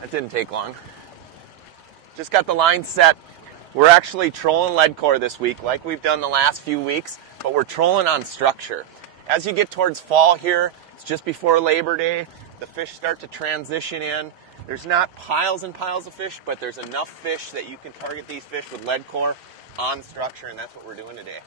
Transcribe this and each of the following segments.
That didn't take long. Just got the line set. We're actually trolling Leadcore this week like we've done the last few weeks, but we're trolling on structure. As you get towards fall here, it's just before Labor Day, the fish start to transition in. There's not piles and piles of fish, but there's enough fish that you can target these fish with Leadcore on structure, and that's what we're doing today.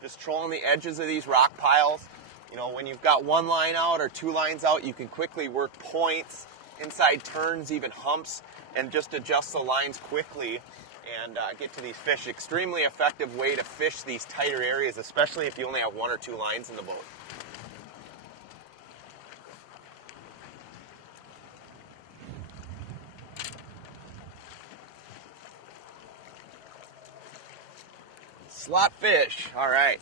Just trolling the edges of these rock piles. You know, when you've got one line out or two lines out, you can quickly work points, inside turns, even humps, and just adjust the lines quickly and get to these fish. Extremely effective way to fish these tighter areas, especially if you only have one or two lines in the boat. Slot fish, all right.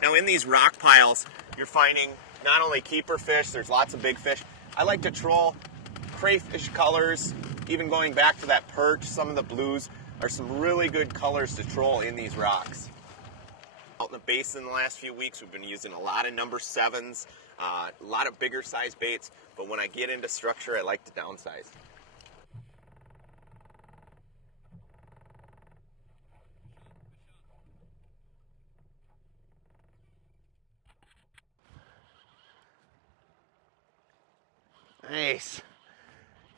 Now in these rock piles, you're finding not only keeper fish, there's lots of big fish. I like to troll crayfish colors, even going back to that perch. Some of the blues are some really good colors to troll in these rocks. Out in the basin the last few weeks, we've been using a lot of number 7s, a lot of bigger size baits, but when I get into structure, I like to downsize. Nice.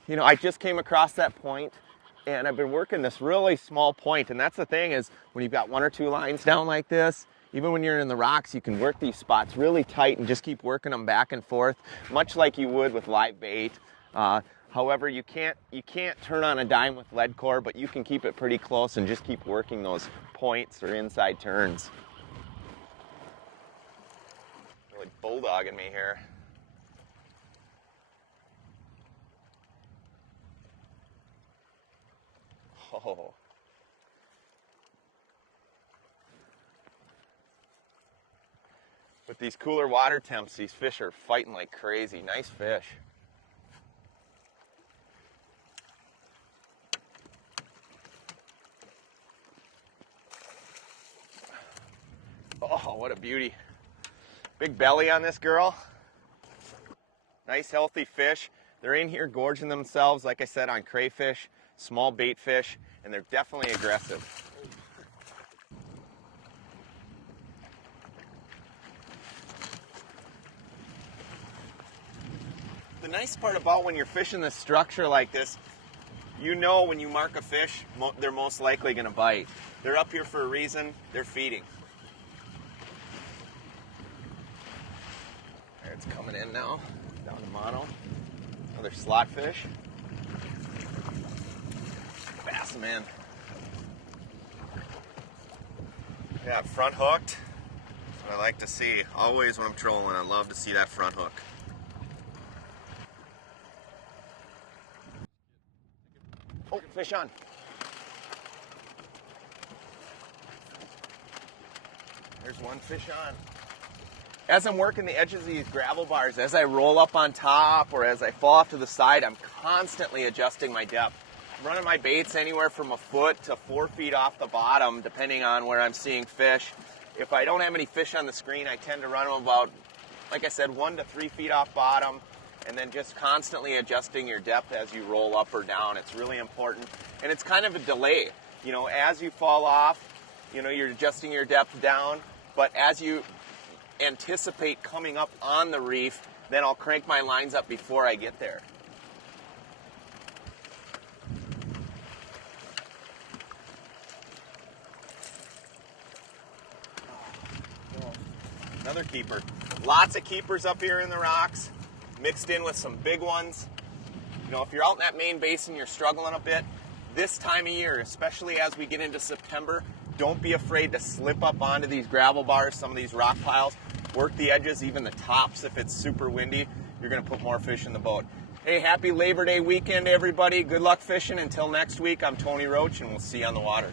You know, I just came across that point and I've been working this really small point, and that's the thing is when you've got one or two lines down like this, even when you're in the rocks, you can work these spots really tight and just keep working them back and forth, much like you would with live bait. However, you can't turn on a dime with Leadcore, but you can keep it pretty close and just keep working those points or inside turns. Really bulldogging me here. Oh. With these cooler water temps, these fish are fighting like crazy. Nice fish. Oh, what a beauty. Big belly on this girl. Nice healthy fish. They're in here gorging themselves, like I said, on crayfish, small bait fish, and they're definitely aggressive. The nice part about when you're fishing this structure like this, you know when you mark a fish, they're most likely going to bite. They're up here for a reason. They're feeding. There, it's coming in now, down to mono. Another slot fish. Bass them in. Yeah, front hooked. That's what I like to see. Always when I'm trolling, I love to see that front hook. Oh, fish on. There's one fish on. As I'm working the edges of these gravel bars, as I roll up on top or as I fall off to the side, I'm constantly adjusting my depth. I'm running my baits anywhere from a foot to 4 feet off the bottom, depending on where I'm seeing fish. If I don't have any fish on the screen, I tend to run them about, like I said, 1 to 3 feet off bottom, and then just constantly adjusting your depth as you roll up or down. It's really important. And it's kind of a delay. You know, as you fall off, you know, you're adjusting your depth down, but as you anticipate coming up on the reef, then I'll crank my lines up before I get there. Another keeper. Lots of keepers up here in the rocks, mixed in with some big ones. You know, if you're out in that main basin, you're struggling a bit. This time of year, especially as we get into September, don't be afraid to slip up onto these gravel bars, some of these rock piles. Work the edges, even the tops if it's super windy. You're going to put more fish in the boat. Hey, happy Labor Day weekend, everybody. Good luck fishing. Until next week, I'm Tony Roach, and we'll see you on the water.